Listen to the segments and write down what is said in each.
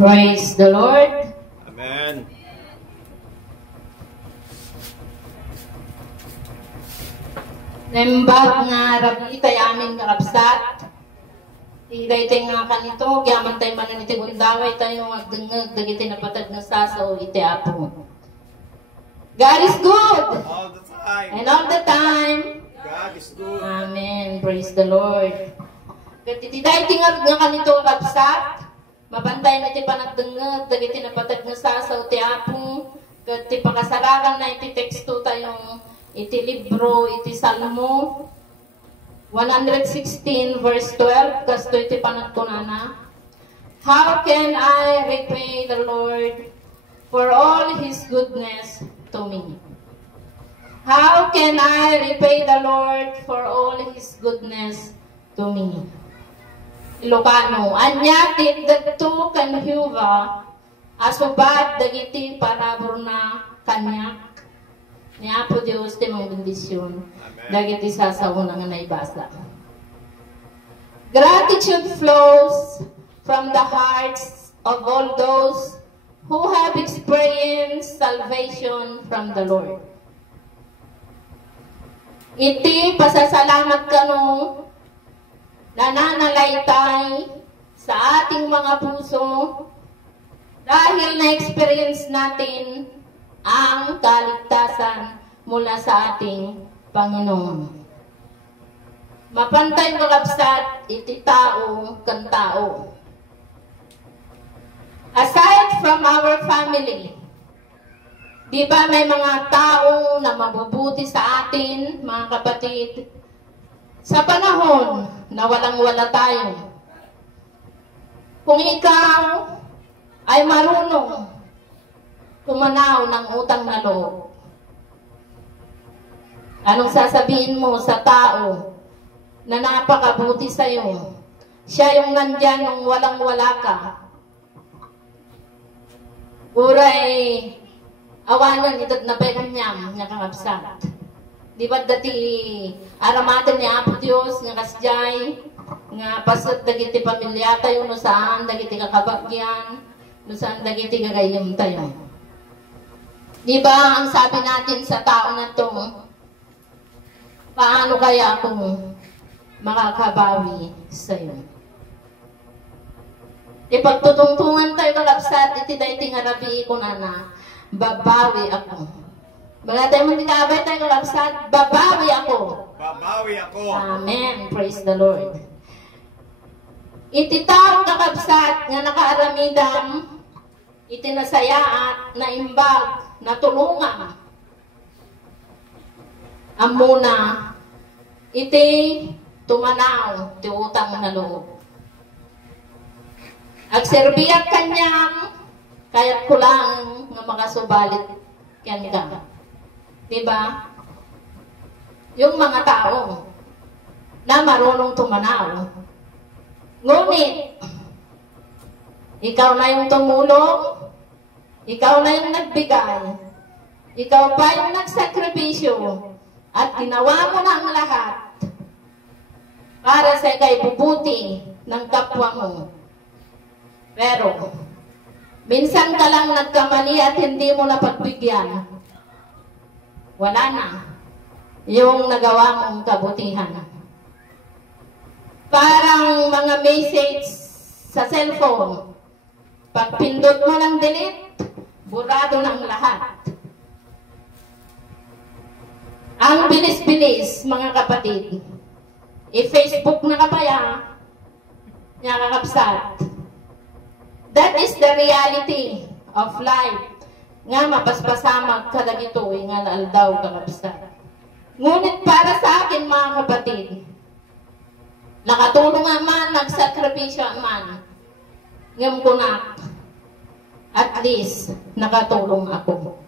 Praise the Lord. Amen. Nembag nga rabi tayo amin kakabsat. Iday tayo nga kanito, kiaman tayo manan iti gundaway tayo magdengag, dagiti napatad na sasaw iti apo. God is good! All the time. And all the time. God is good. Amen. Praise the Lord. Iti tayo tingad nga kanito kakabsat. Mabantay na iti panagdengag, dagiti napatad na sasaw iti apo. Iti pakasarakan na iti teksto tayong iti libro, iti Salmo 116 verse 12, kasto iti panagkunana. How can I repay the Lord for all His goodness to me? How can I repay the Lord for all His goodness to me? Ilocano, anya tidagto kan Huwa, asubad dagiti parabor na kanyak. Niya po Diyos, timang bendisyon. Dagiti sasaw na nga naibasa. Gratitude flows from the hearts of all those who have experienced salvation from the Lord. Iti pasasalamat kano nananalaytay sa ating mga puso dahil na-experience natin ang kaligtasan mula sa ating Panginoon. Mapantay kakabsat, iti tao kan tao. Aside from our family, di ba may mga tao na mabubuti sa atin, mga kapatid, sa panahon na walang-wala tayo. Kung ikaw ay marunong kumanaw ng utang na loob, anong sasabihin mo sa tao na napakabuti sa'yo? Siya yung nandyan nung walang-wala ka. Uray, awanan itad na pekan niyam, niya kakabsat. Di ba dati aramatan niya Apo Diyos, nga kasjay, nga pasat dagiti pamilya tayo, no saan dagiti kakabagyan, no saan dagiti gagayam tayo. Di ba ang sabi natin sa tao na to, paano kaya akong makakabawi sa'yo? Ipagtutungtungan tayo kalapsat, iti dahi ngarabi ko na babawi ako. Mga tayo magkakabay tayo kalapsat, babawi ako. Babawi ako. Amen. Praise the Lord. Iti taong kakabsat nga nakaaramidam, iti nasayaat na imbag, natulungan. Amuna, iti tumanaw, ti utang na loob. Agserbiyak kanyang, kaya't kulang nga makasubalit kyan ka. Diba? Yung mga tao na marunong tumanaw. Ngunit, ikaw na yung tumulong, ikaw na yung nagbigay, ikaw pa yung nagsakripisyo, at ginawa mo na ang lahat para sa ikay bubuti ng kapwa mo. Pero, minsan ka lang nagkamali at hindi mo napagbigyan. Wala na yung nagawa mong kabutihan. Parang mga message sa cellphone, pag pindot mo ng delete, burado ng lahat. Ang bilis-bilis, mga kapatid, i-Facebook na kabaya, niya kakabsat. That is the reality of life. Nga mapaspasamag kadagito, nga naaldaw kakabsat. Ngunit para sa akin, mga kapatid, nakatulong man, nagsakripisyo man, ngam ko na, at least, nakatulong ako.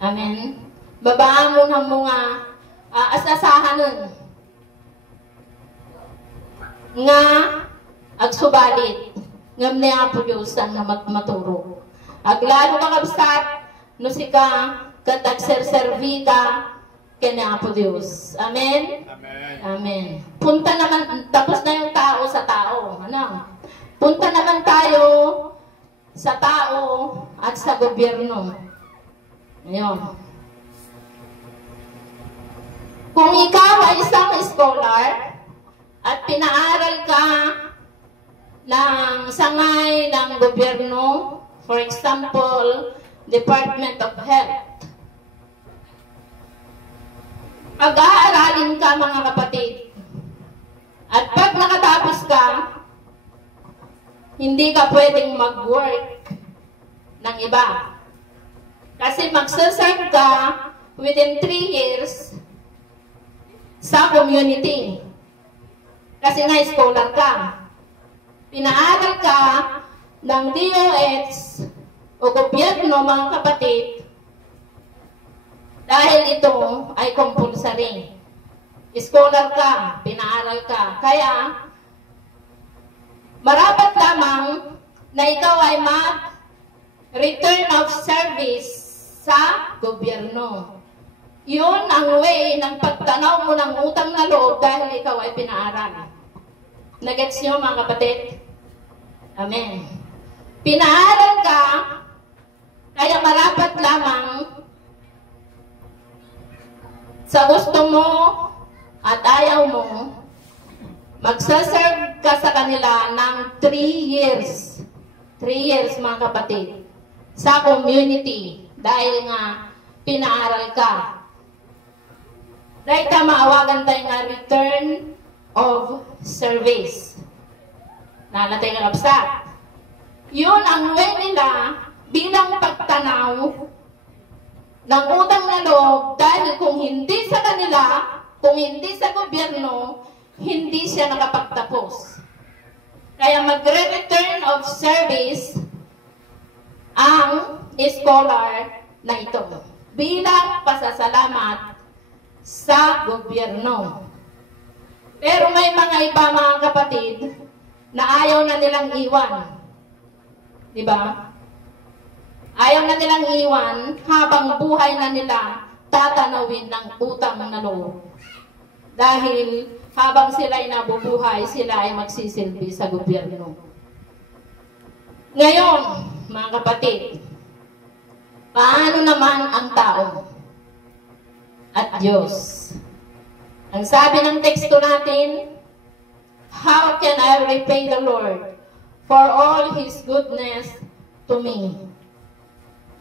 Amen? Babaan mo ng mga asasahanan nga agsubalit ngam niya po Diyos ang maturo. Aglalo kakabsat, no sika, katagserservi ka, kanya po Diyos. Amen? Amen. Amen. Punta naman, tapos na yung tao sa tao. Ano? Punta naman tayo sa tao at sa gobyerno. Ngayon, kung ikaw ay isang scholar at pinaaral ka ng sangay ng gobyerno, for example, Department of Health, pag-aaralin ka mga kapatid, at pag nakatapos ka, hindi ka pwedeng mag-work ng iba. Kasi magsaserve ka within 3 years sa community. Kasi nga scholar ka. Pinaaral ka ng DOH o gobyerno mga kapatid dahil ito ay compulsory. Scholar ka, pinaaral ka. Kaya, marapat lamang na ikaw ay mag-return of service sa gobyerno. Yun ang way ng pagtanaw mo ng utang na loob dahil ikaw ay pinaaral. Nagets nyo mga kapatid? Amen. Pinaaral ka, kaya marapat lamang sa gusto mo at ayaw mo, magsaserve ka sa kanila ng 3 years. 3 years mga kapatid. Sa community. Dahil nga, pinaaral ka. Dahil ka maawagan tayo nga return of service. Nalatay ka kapsat. Yun ang way nila bilang pagtanaw ng utang na loob dahil kung hindi sa kanila, kung hindi sa gobyerno, hindi siya nakapagtapos. Kaya magre-return of service ang scholar na ito bilang pasasalamat sa gobyerno. Pero may mga iba mga kapatid na ayaw na nilang iwan. Diba? Ayaw na nilang iwan habang buhay na nila tatanawin ng utang na loob. Dahil habang sila ay nabubuhay, sila ay magsisilbi sa gobyerno. Ngayon, mga kapatid, paano naman ang tao at Diyos? Ang sabi ng teksto natin, how can I repay the Lord for all His goodness to me?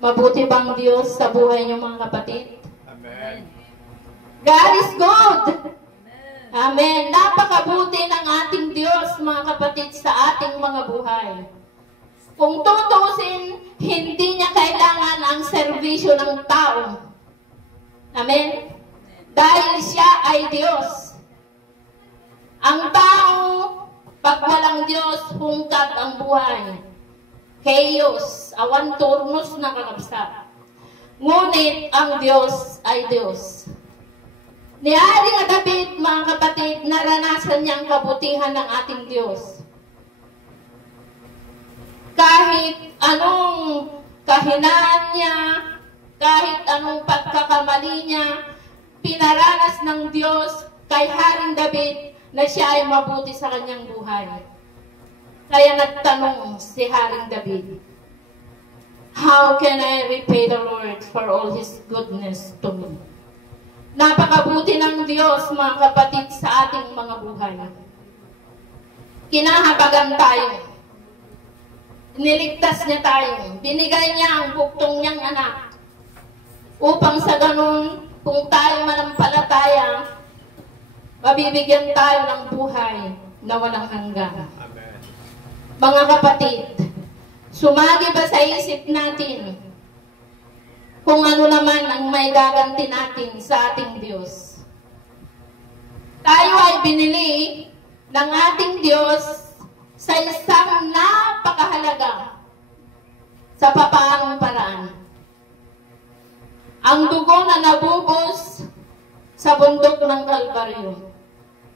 Mabuti bang Diyos sa buhay niyo mga kapatid? Amen. God is good. Amen. Napakabuti ng ating Diyos, mga kapatid, sa ating mga buhay. Kung tutusin, hindi niya kailangan ang serbisyo ng tao. Amen? Dahil siya ay Diyos. Ang tao, pag walang Diyos, hungkag ang buhay. Chaos, awan turnos na kalabsa. Ngunit ang Diyos ay Diyos. Ni Aling David, mga kapatid, naranasan niya ang kabutihan ng ating Diyos. Kahit anong kahinaan niya, kahit anong pagkakamali niya, pinaranas ng Diyos kay Haring David na siya ay mabuti sa kanyang buhay. Kaya nagtanong si Haring David, how can I repay the Lord for all His goodness to me? Napakabuti ng Diyos, mga kapatid, sa ating mga buhay. Kinahabagan tayo. Niligtas niya tayo. Binigay niya ang buktong niyang anak. Upang sa ganun, kung tayo manampalataya, mabibigyan tayo ng buhay na walang hanggan. Amen. Mga kapatid, sumagi ba sa isip natin kung ano naman ang may gaganti natin sa ating Diyos? Tayo ay binili ng ating Diyos sa isang napakahalaga sa papaanong paraan. Ang dugo na nabubos sa bundok ng Kalbaryo.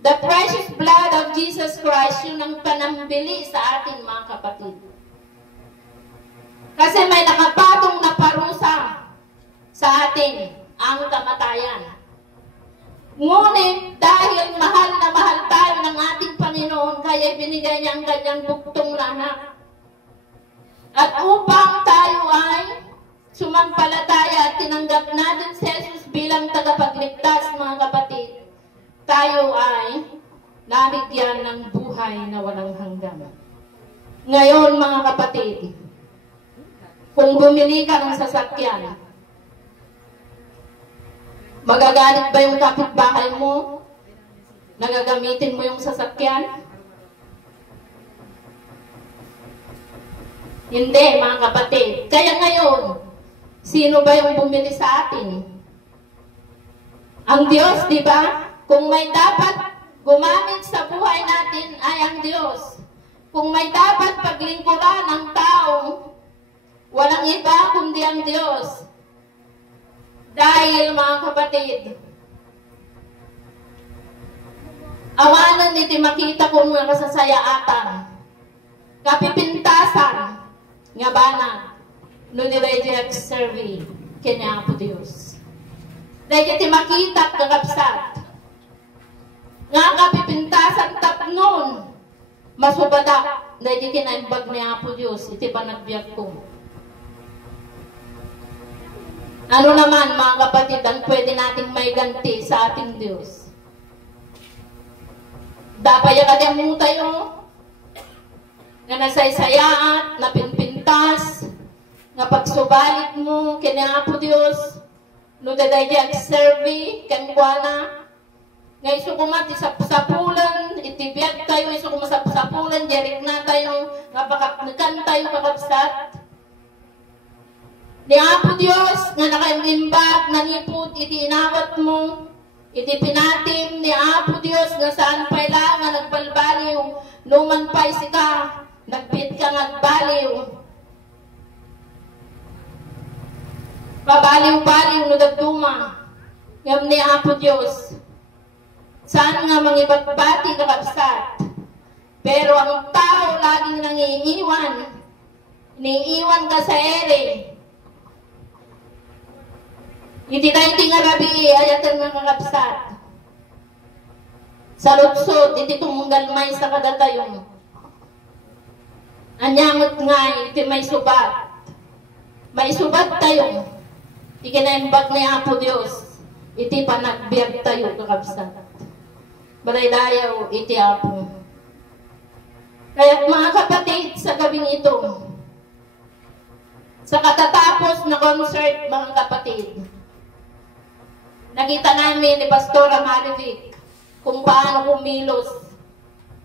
The precious blood of Jesus Christ, yun ang panambili sa ating mga kapatid. Kasi may nakapatong na parusa sa atin, ang kamatayan. Ngunit dahil mahal na mahal tayo ng ating Panginoon, kaya binigay niya ang kanyang buktong na anak. At upang tayo ay sumampalataya at tinanggap natin si Jesus bilang tagapagligtas, mga kapatid, tayo ay nabigyan ng buhay na walang hanggan. Ngayon, mga kapatid, kung bumili ka ng sasakyan, magagalit ba yung kapitbahay mo? Nagagamitin mo yung sasakyan? Hindi, mga kapatid. Kaya ngayon, sino ba yung bumili sa atin? Ang Diyos, di ba? Kung may dapat gumamit sa buhay natin ay ang Diyos. Kung may dapat paglingkuran ng taong walang iba kundi ang Diyos. Dahil, mga kapatid, awanan iti makita ko nga kasasayaatan, kapipintasan, nga banat, no nireject survey, kanya po Diyos. Dahil iti makita kakapsat, nga kapipintasan tapnon, masubadak, dahil iti kinaimbag niya po Diyos, iti panagbiyak ko. Ano naman, mga kapatid, ang pwede nating may ganti sa ating Diyos? Dapaya ka din mo tayo, nga nasaysayaat, na pinpintas, nga pagsubalit mo, kanya po Diyos, no dadayag survey, kankwana, nga isukumat, isapulan, itibiyag tayo, isukumat sapulan, jerik na tayo, nga pakapnikan tayo kakapsat. Ni Apo Diyos, nga nakaimbag, nanipot, iti inawat mo, iti pinatim ni Apo Diyos, nga saan pa ila, nga nagbalbaliw, numan pa isika, nagpit ka nagbaliw. Pabaliw-baliw, no dagduma, ngam ni Apo Diyos, saan nga mangibagbati kakabsat, pero ang tao laging nangiiwan, niiwan ka sa ere, iti nga gabi, ayatan nga kakabsat. Sa lutsod, iti tumunggalmay sa kadatayon. Anyamot nga, iti may subat. May subat tayo. Ikinaimbag ni Apo Diyos. Iti panagbiag tayo kakabsat. Balay dayaw, iti Apo. Kaya mga kapatid, sa gabing ito, sa katatapos na concert, mga kapatid, nakita namin ni Pastora Marivic kung paano kumilos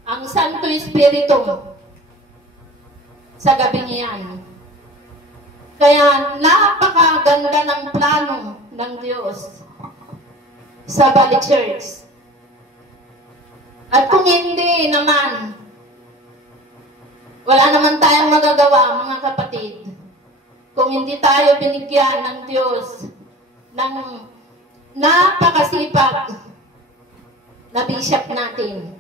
ang Santo Espiritu sa gabing iyan. Kaya napakaganda ng plano ng Diyos sa Bali Church. At kung hindi naman, wala naman tayong magagawa, mga kapatid, kung hindi tayo binigyan ng Diyos ng napakasipag na bishop natin.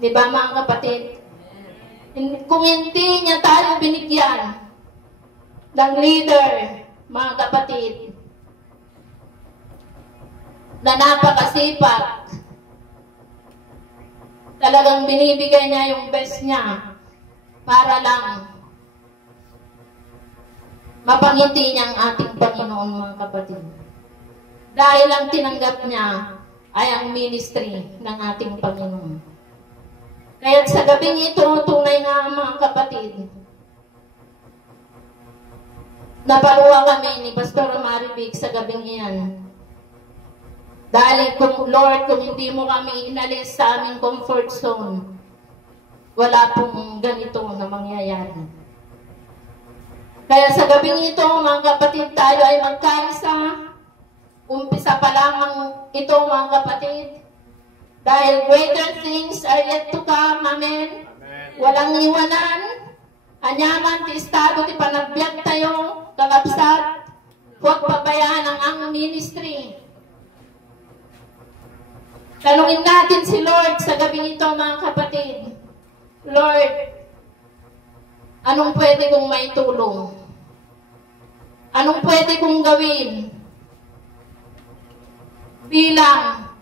Di ba, mga kapatid? Kung hindi niya tayo binigyan ng leader, mga kapatid, na napakasipag, talagang binibigay niya yung best niya para lang mapangiti niya ang ating Panginoon, mga kapatid. Dahil ang tinanggap niya ay ang ministry ng ating Panginoon. Kaya sa gabing ito, tunay nga, mga kapatid, napaluwa kami ni Pastor Marivic sa gabing iyan. Dahil kung Lord, kung hindi mo kami inalis sa aming comfort zone, wala pong ganito na mangyayari. Kaya sa gabing ito, mga kapatid, tayo ay magkaisa. Umpisa pa lamang ito, mga kapatid. Dahil greater things are yet to come. Amen. Amen. Walang iwanan. Anyaman, ti estado, ti panagbiag tayo, kakabsat. Huwag pabayaan ang ministry. Tanungin natin si Lord sa gabi nito, mga kapatid. Lord, anong pwede kong maitulong? Anong pwede kong gawin bilang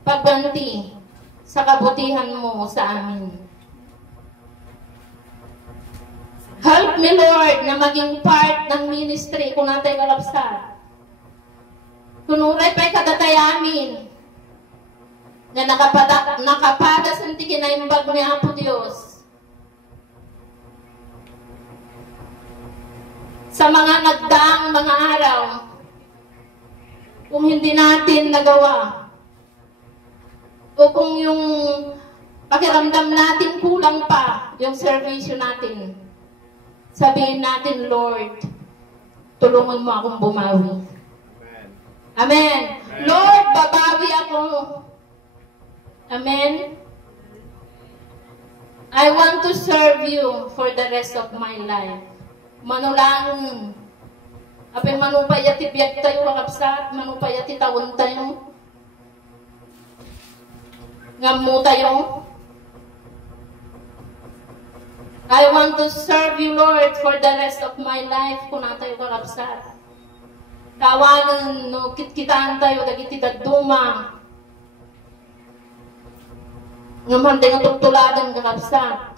pagganti sa kabutihan mo sa amin? Help me, Lord, na maging part ng ministry kung natay kalapsat. Kunuray pa'y kadatay amin na nakapada sa kinaimbag ni Apo Diyos. Sa mga nagdaang mga araw, kung hindi natin nagawa, o kung yung pakiramdam natin kulang pa yung servisyo natin, sabihin natin, Lord, tulungan mo akong bumawi. Amen. Amen. Lord, babawi ako. Amen. I want to serve you for the rest of my life. Manulang, apay manupay at ibiyag tayo kakapsat, manupay at itawon tayo. Ngamu tayo. I want to serve you, Lord, for the rest of my life kung tayo kakapsat. Tawanan, no, kitkitaan tayo, dagiti daduma. Ngaman tayo tugtuladan kakapsat.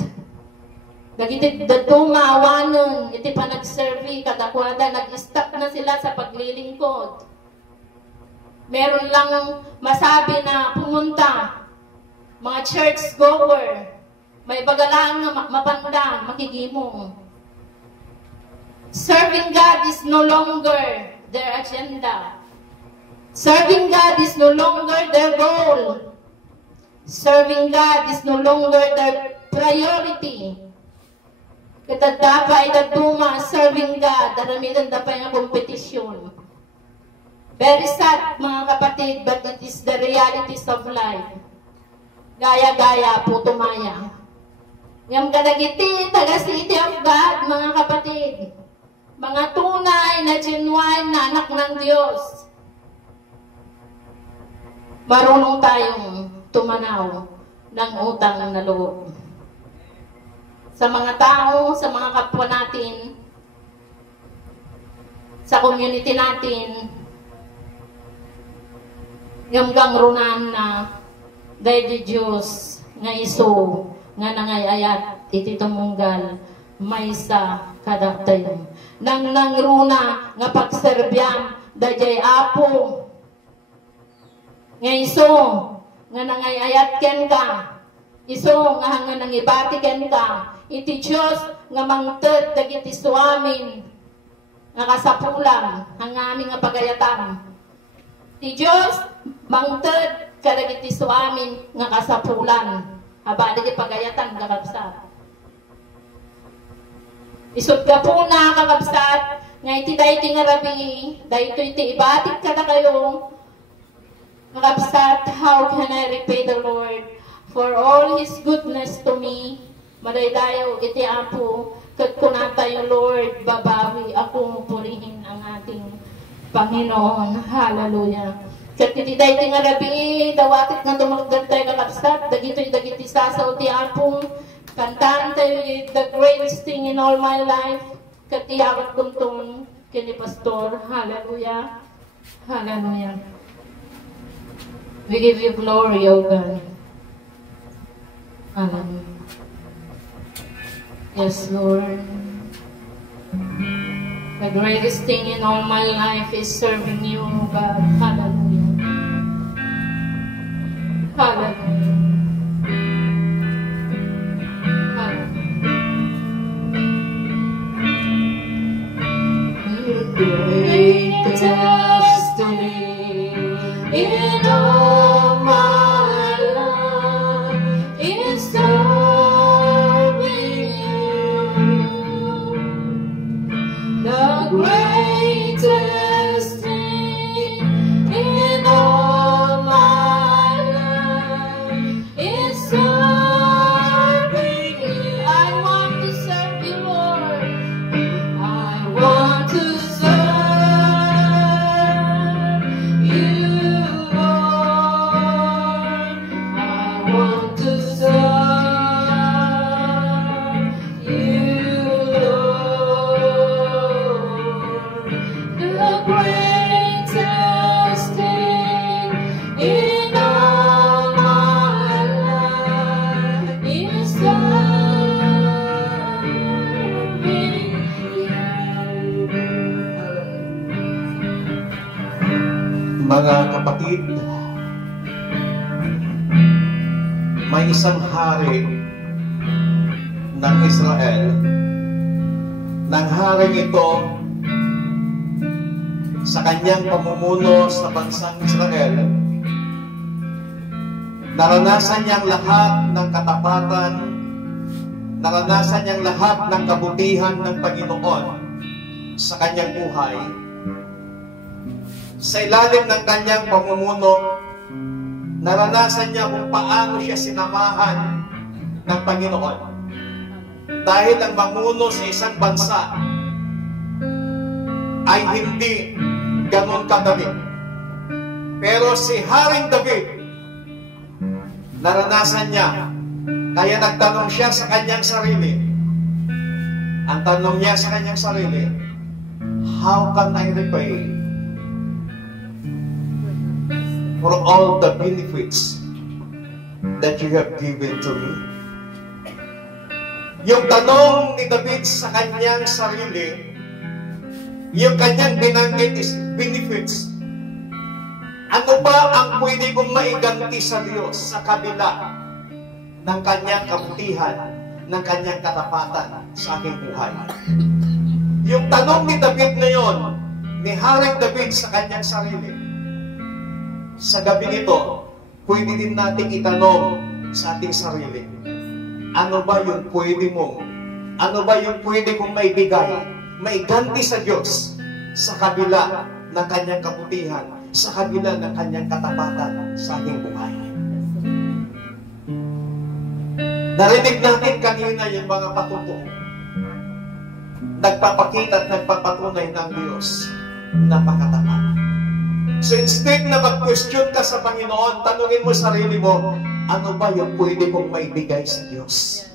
Dagiti daduma, awanan, iti pa nag-serve, kadakwada, nag-stop na sila sa paglilingkod. Meron lang masabi na pumunta, mga church goer, may bagalaan na mapanda, makigimo. Serving God is no longer their agenda. Serving God is no longer their goal. Serving God is no longer their priority. Katadapay na duma, serving God, daramitan dapay nga kompetisyon. Very sad, mga kapatid, but it is the realities of life. Gaya-gaya, putumaya. Ngam kadagiti, taga City of God, mga kapatid. Mga tunay na genuine na anak ng Diyos. Marunong tayong tumanaw ng utang na loob. Sa mga tao, sa mga kapwa natin, sa community natin, yung gangrunan na dahil di Diyos nga iso, nga nangayayat, iti tumunggal, may sa kadaktayon. Nang nangruna nga pagserbyam, dahil Apo, nga iso, nga nangayayat ken ka, iso nga hanga nangibati ken ka, iti Diyos nga mangted dagiti suamin, nga kasapulam, ang aming nga pagayatam. Iti Diyos mangted kadagiti suamin nga kasapulan, haba dagiti pagayatan kakabsat. Isod ka po na kakabsat, nga iti dayti nga rabi, dahito iti ibatik ka na kayo, kakabsat, how can I repay the Lord for all His goodness to me? Madaydayo iti Apo, kat kunatayo Lord, babawi ako purihin ang ating Panginoon. Hallelujah. Kat iti dayti nga rabi, dawatit nga dumagdag tayo kakabsat, dagiti sasaw ti Apo, kantaan tayo the greatest thing in all my life, kat iyakot guntong kini Pastor. Hallelujah. Hallelujah. We give you glory, O God. Hallelujah. Yes, Lord. The greatest thing in all my life is serving you, O God. Hallelujah. Hallelujah. Hallelujah. Greatest thing in all my life is serving you. The greatest thing Mga kapatid, may isang hari ng Israel. Nang haring ito, sa kanyang pamumuno sa bansang Israel, naranasan niyang lahat ng katapatan, naranasan niyang lahat ng kabutihan ng Panginoon sa kanyang buhay. Sa ilalim ng kanyang pamumuno, naranasan niya kung paano siya sinamahan ng Panginoon. Dahil ang mamuno sa isang bansa ay hindi ganon kadali. Pero si Haring David, naranasan niya. Kaya nagtanong siya sa kanyang sarili. Ang tanong niya sa kanyang sarili, how can I repay for all the benefits that you have given to me? Yung tanong ni David sa kanyang sarili, yung kanyang binanggit is benefits. Ano ba ang pwede kong maiganti sa Diyos sa kabila ng kanyang kabutihan, ng kanyang katapatan sa aking buhay? Yung tanong ni David ngayon, ni Haring David sa kanyang sarili, sa gabi nito, pwede din natin itanong sa ating sarili, ano ba yung pwede mong, ano ba yung pwede kong maibigay, maiganti sa Diyos sa kabila ng kanyang kabutihan, sa kabila ng kanyang katapatan sa aking buhay? Narinig natin kanina yung mga patutong nagpapakita at nagpapatunay ng Diyos napakatapat. So instead na mag-question ka sa Panginoon, tanungin mo sarili mo, ano ba yung pwede kong maibigay sa Diyos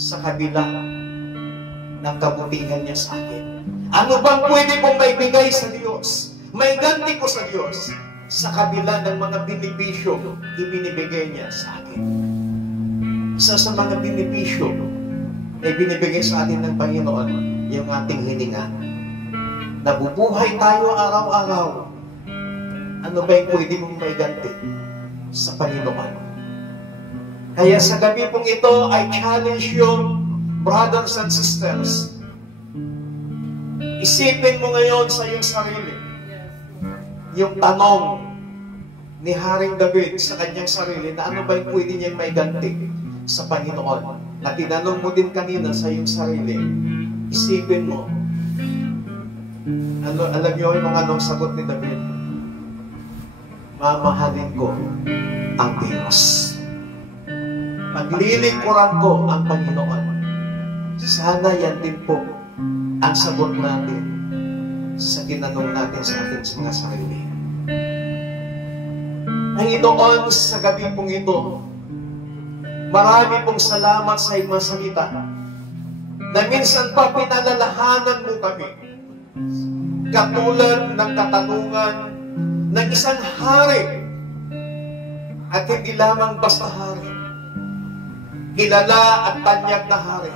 sa kabila ng kabutihan niya sa akin? Ano bang pwede kong maibigay sa Diyos? May ganti ko sa Diyos sa kabila ng mga benepisyo ibinibigay niya sa akin. Isa sa mga benepisyo na ibinibigay sa atin ng Panginoon, yung ating hininga. Nabubuhay tayo araw-araw. Ano ba yung pwede mong maiganti sa Panginoon? Kaya sa gabi pong ito, I challenge you, brothers and sisters, isipin mo ngayon sa iyong sarili yung tanong ni Haring David sa kanyang sarili na ano ba yung pwede niyang maiganti sa Panginoon. Na tinanong mo din kanina sa iyong sarili, isipin mo, alam niyo yung mga anong sagot ni David? Mamahalin ko ang Diyos. Paglilingkuran ko ang Panginoon. Sana yan din po ang sagot natin sa tinanong natin sa ating mga sarili. Panginoon, sa gabi pong ito, marami pong salamat sa iyong mga salita na minsan pa pinalalahanan mo kami katulad ng katanungan ng isang hari at hindi lamang basta hari, kilala at tanyag na hari.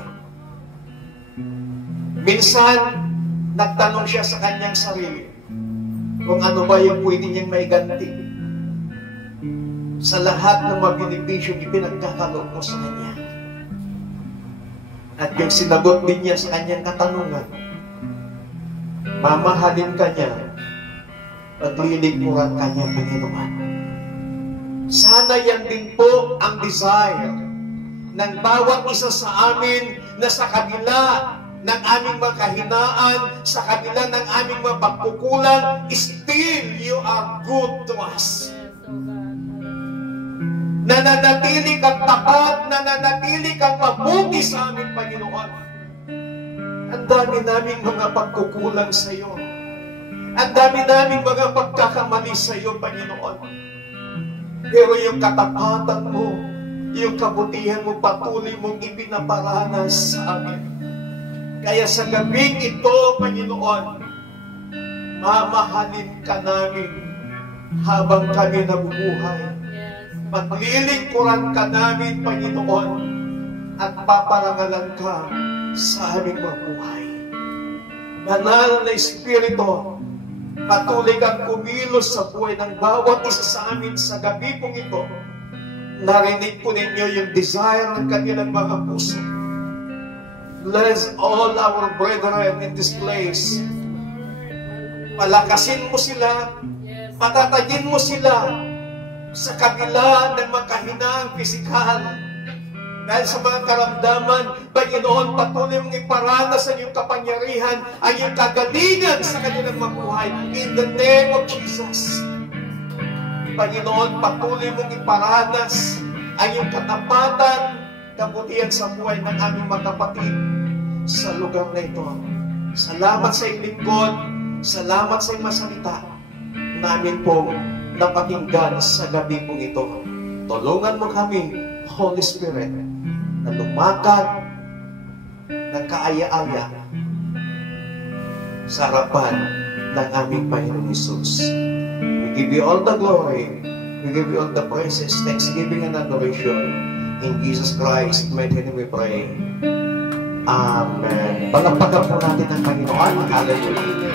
Minsan, nagtanong siya sa kanyang sarili kung ano ba yung pwede niyang maiganti sa lahat ng mga benepisyo ipinagkakaloob mo sa kanya. At yung sinagot din niya sa kanyang katanungan, mamahalin ka niya, paglilingkuran ka niya, Panginoon. Sana yan din po ang desire ng bawat isa sa amin na sa kabila ng aming mga kahinaan, sa kabila ng aming mga pagkukulang, still you are good to us. Nananatili kang tapat, nananatili kang mabuti sa amin, Panginoon. Ang dami naming mga pagkukulang sa iyo. Ang dami naming mga pagkakamali sa iyo, Panginoon. Pero yung katapatan mo, yung kabutihan mo, patuloy mong ipinaparanas sa amin. Kaya sa gabing ito, Panginoon, mamahalin ka namin habang kami nabubuhay. Paglilingkuran ka namin, Panginoon, at paparangalan ka sa aming mga buhay. Banal na Espiritu, Patuloy kang kumilos sa buhay ng bawat isa sa amin sa gabi pong ito. Narinig po ninyo yung desire ng kanilang mga puso. Bless all our brethren in this place. Palakasin mo sila, patatagin mo sila sa kabila ng makahinaang pisikal. Dahil sa mga karamdaman, Panginoon, patuloy mong iparanas ang iyong kapangyarihan, ang iyong kagalingan sa kanilang mabuhay. In the name of Jesus. Panginoon, patuloy mong iparanas ang iyong katapatan, kabutihan sa buhay ng aming mga kapatid sa lugar na ito. Salamat sa iyong lingkod, salamat sa iyong masalita, namin pong napakinggan sa gabi pong ito. Tulungan mo kami, Holy Spirit, na lumakad ng kaaya-aya sa harapan ng aming Panginoon Jesus. We give you all the glory. We give you all the praises, thanksgiving, and adoration. In Jesus Christ, mighty name we pray. Amen. Palakpakan po natin ang Panginoon. Hallelujah.